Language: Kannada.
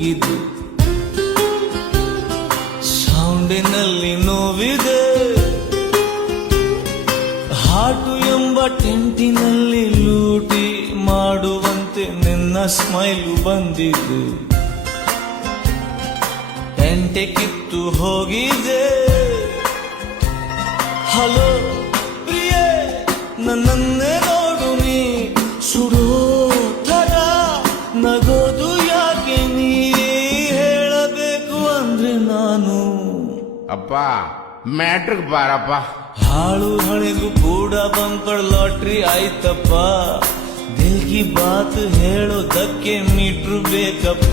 ಕೂಗಿದ್ದು, ಸೌಂಡಿನಲ್ಲಿ ನೋವಿದೆ. ಹಾಟು ಎಂಬ ಟೆಂಟಿನಲ್ಲಿ ಲೂಟಿ ಮಾಡುವಂತೆ ನಿನ್ನ ಸ್ಮೈಲು ಬಂದಿದ್ದು. ಟೆಂಟೆ ಕಿತ್ತು ಹೋಗಿದೆ. ಹಲೋ ಪ್ರಿಯೆ, ನನ್ನನ್ನೇ ನೋಡು ನೀ, ಸುಡೋ ಥರ ನಗೋದು ಯಾಕೆ ನೀ, ಹೇಳಬೇಕು ಅಂದ್ರೆ ನಾನು. ಅಪ್ಪ ಮ್ಯಾಟ್ರಿಕ್ ಬಾರಪ್ಪ. ಹಾಳು ಹಳೆಗೂ ಕೂಡ ಬಂಪರ್ ಲಾಟ್ರಿ ಆಯ್ತಪ್ಪ. ದಿಲ್ ಕಿ ಬಾತ್ ಹೇಳೋದಕ್ಕೆ ಮೀಟ್ರು ಬೇಕಪ್ಪ.